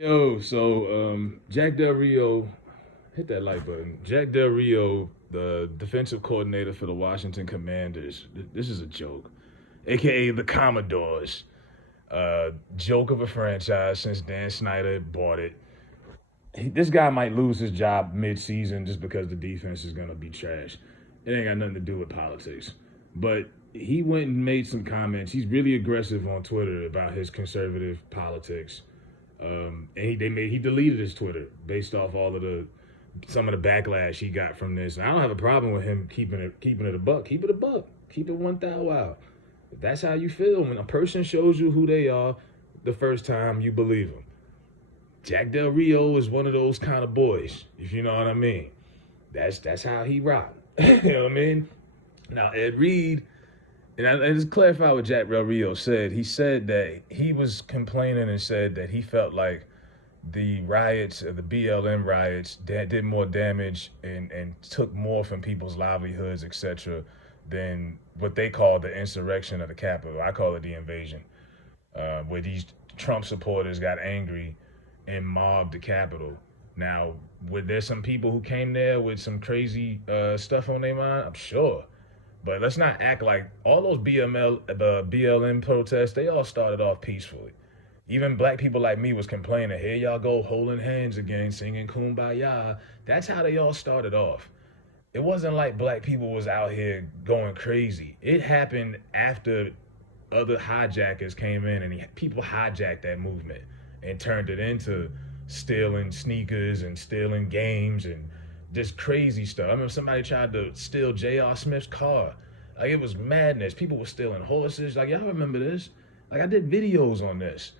Jack Del Rio, hit that like button. Jack Del Rio, the defensive coordinator for the Washington Commanders. This is a joke, aka the Commodores. Joke of a franchise since Dan Snyder bought it. This guy might lose his job mid-season just because the defense is gonna be trash. It ain't got nothing to do with politics. But he went and made some comments. He's really aggressive on Twitter about his conservative politics. He deleted his Twitter based off all of the some of the backlash he got from this. And I don't have a problem with him keeping it a buck. Keep it a buck. Keep it 1,000 wild. If that's how you feel when a person shows you who they are the first time, you believe them. Jack Del Rio is one of those kind of boys, if you know what I mean. That's how he rock. You know what I mean? Now Ed Reed, and just clarify what Jack Del Rio said. He said that he was complaining and said that he felt like the riots, the BLM riots, did more damage and took more from people's livelihoods, etc., than what they call the insurrection of the Capitol. I call it the invasion, where these Trump supporters got angry and mobbed the Capitol. Now, were there some people who came there with some crazy stuff on their mind? I'm sure. But let's not act like all those BLM protests, they all started off peacefully. Even black people like me was complaining, here y'all go holding hands again, singing Kumbaya. That's how they all started off. It wasn't like black people was out here going crazy. It happened after other hijackers came in and people hijacked that movement and turned it into stealing sneakers and stealing games and just crazy stuff. I remember somebody tried to steal J.R. Smith's car. Like, it was madness. People were stealing horses. Like, y'all remember this? Like, I did videos on this.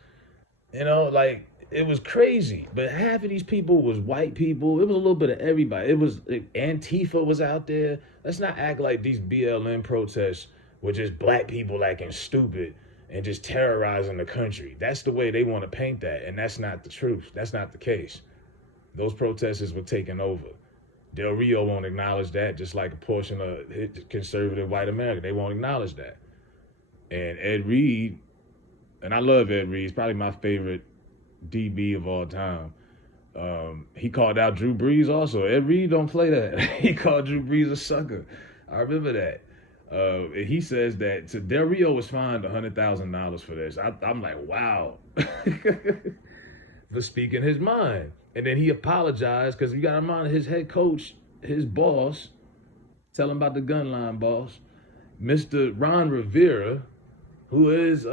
Like, it was crazy. But half of these people was white people. It was a little bit of everybody. Antifa was out there. Let's not act like these BLM protests were just black people acting stupid and just terrorizing the country. That's the way they want to paint that, and that's not the truth. That's not the case. Those protesters were taking over. Del Rio won't acknowledge that, just like a portion of conservative white America. They won't acknowledge that. And Ed Reed, and I love Ed Reed, he's probably my favorite DB of all time. He called out Drew Brees also. Ed Reed don't play that. He called Drew Brees a sucker. I remember that. He says that Del Rio was fined $100,000 for this. I'm like, wow, for speaking his mind. And then he apologized because you got to mind his head coach, his boss, tell him about the gun line boss, Mr. Ron Rivera, who is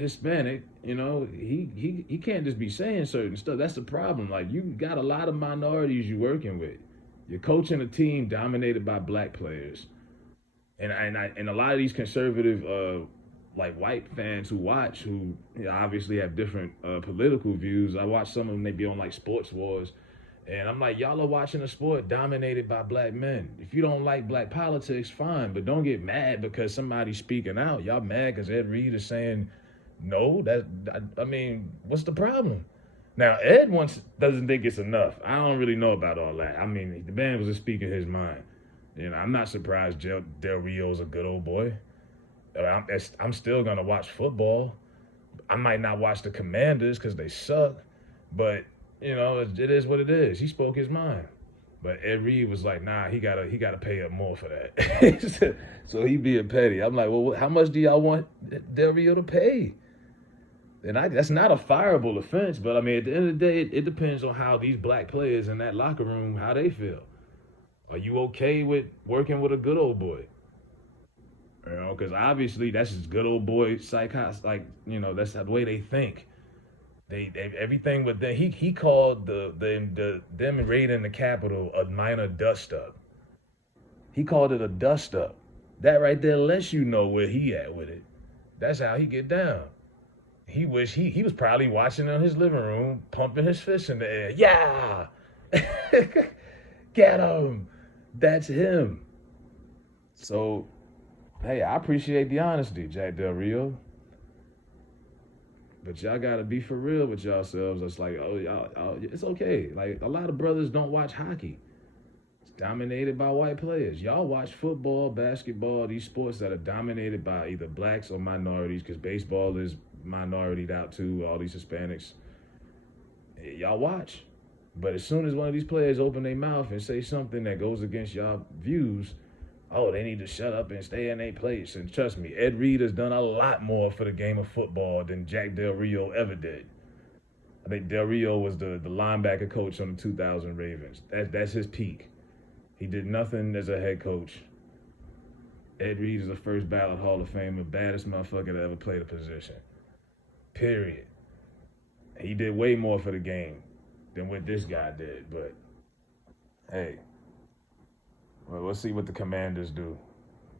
Hispanic. He can't just be saying certain stuff. That's the problem. Like, you got a lot of minorities you're working with. You're coaching a team dominated by black players. And a lot of these conservative like white fans who watch, who obviously have different political views. I watch some of them, they be on like Sports Wars, and I'm like, y'all are watching a sport dominated by black men. If you don't like black politics, fine, but don't get mad because somebody's speaking out. Y'all mad because Ed Reed is saying no? I mean, what's the problem? Now, Ed doesn't think it's enough. I don't really know about all that. I mean, the man was just speaking his mind. I'm not surprised Del Rio's a good old boy. I'm still going to watch football. I might not watch the Commanders because they suck, but, it is what it is. He spoke his mind. But Ed Reed was like, nah, he gotta pay up more for that. So he being petty. I'm like, well, how much do y'all want Del Rio to pay? And that's not a fireable offense, but I mean, at the end of the day, it depends on how these black players in that locker room, how they feel. Are you okay with working with a good old boy? Because obviously that's just good old boy psychos. Like, that's the way they think. They everything with them. He called them raiding the Capitol a minor dust up. He called it a dust up. That right there lets you know where he at with it. That's how he get down. He was probably watching in his living room, pumping his fist in the air. Yeah, get him. That's him. So, hey, I appreciate the honesty, Jack Del Rio. But y'all gotta be for real with yourselves. It's like, it's okay. Like, a lot of brothers don't watch hockey. It's dominated by white players. Y'all watch football, basketball, these sports that are dominated by either blacks or minorities, because baseball is minoritied out too, all these Hispanics. Y'all watch. But as soon as one of these players open their mouth and say something that goes against y'all views, oh, they need to shut up and stay in their place. And trust me, Ed Reed has done a lot more for the game of football than Jack Del Rio ever did. I think Del Rio was the linebacker coach on the 2000 Ravens. That's his peak. He did nothing as a head coach. Ed Reed is the first ballot Hall of Famer, baddest motherfucker to ever play the position. Period. He did way more for the game than what this guy did. But hey, well, we'll see what the Commanders do.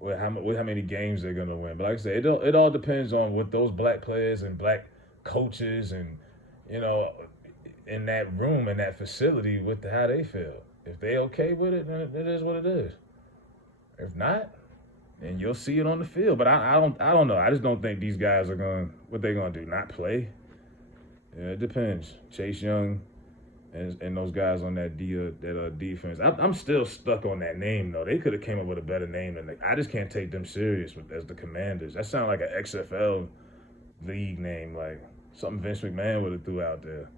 How many games they're gonna win. But like I said, it all depends on what those black players and black coaches and you know in that room in that facility with how they feel. If they okay with it, then it is what it is. If not, then you'll see it on the field. But I don't know. I just don't think these guys are going. What they gonna do? Not play? Yeah, it depends. Chase Young and those guys on that defense. I'm still stuck on that name though. They could have came up with a better name than I just can't take them serious as the Commanders. That sounds like an XFL league name, like something Vince McMahon would have threw out there.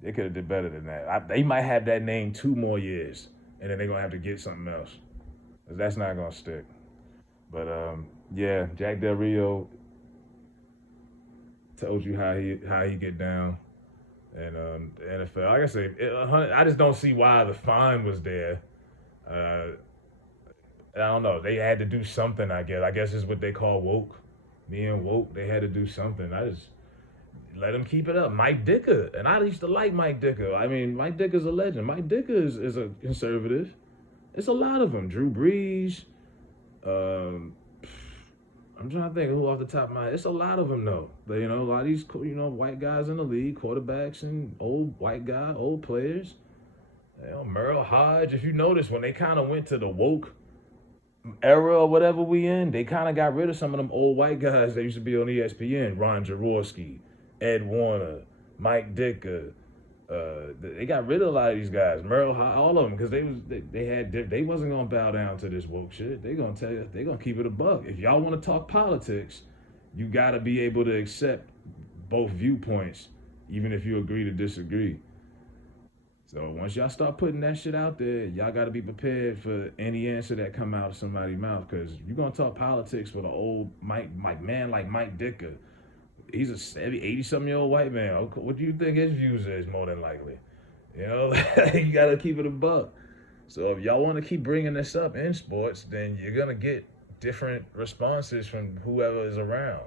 They could have did better than that. They might have that name 2 more years, and then they're gonna have to get something else. 'Cause that's not gonna stick. But yeah, Jack Del Rio told you how he get down. And the NFL, like I said, I just don't see why the fine was there. I don't know. They had to do something, I guess. I guess it's what they call woke. Being woke, they had to do something. I just let him keep it up. Mike Dicker, and I used to like Mike Dicker. I mean, Mike Dicker's a legend. Mike Dicker is a conservative. It's a lot of them. Drew Brees. I'm trying to think who off the top of my head. It's a lot of them, though. A lot of these, white guys in the league, quarterbacks and old players. Merle Hodge. If you notice, when they kind of went to the woke era or whatever we in, they kind of got rid of some of them old white guys that used to be on ESPN. Ron Jaworski, Ed Warner, Mike Dicker. They got rid of a lot of these guys, Merle, all of them, because they wasn't gonna bow down to this woke shit. They gonna tell you, they gonna keep it a buck. If y'all want to talk politics, you gotta be able to accept both viewpoints, even if you agree to disagree. So once y'all start putting that shit out there, y'all gotta be prepared for any answer that come out of somebody's mouth, because you're gonna talk politics with an old man like Mike Dicker. He's a 80-something-year-old white man. What do you think his views is, more than likely? You got to keep it a buck. So if y'all want to keep bringing this up in sports, then you're going to get different responses from whoever is around.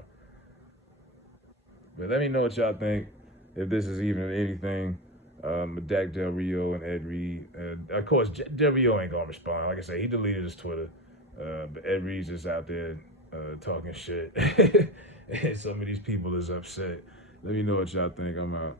But let me know what y'all think, if this is even anything, with Jack Del Rio and Ed Reed. Of course, Del Rio ain't going to respond. Like I said, he deleted his Twitter. But Ed Reed's just out there talking shit. And some of these people is upset. Let me know what y'all think. I'm out.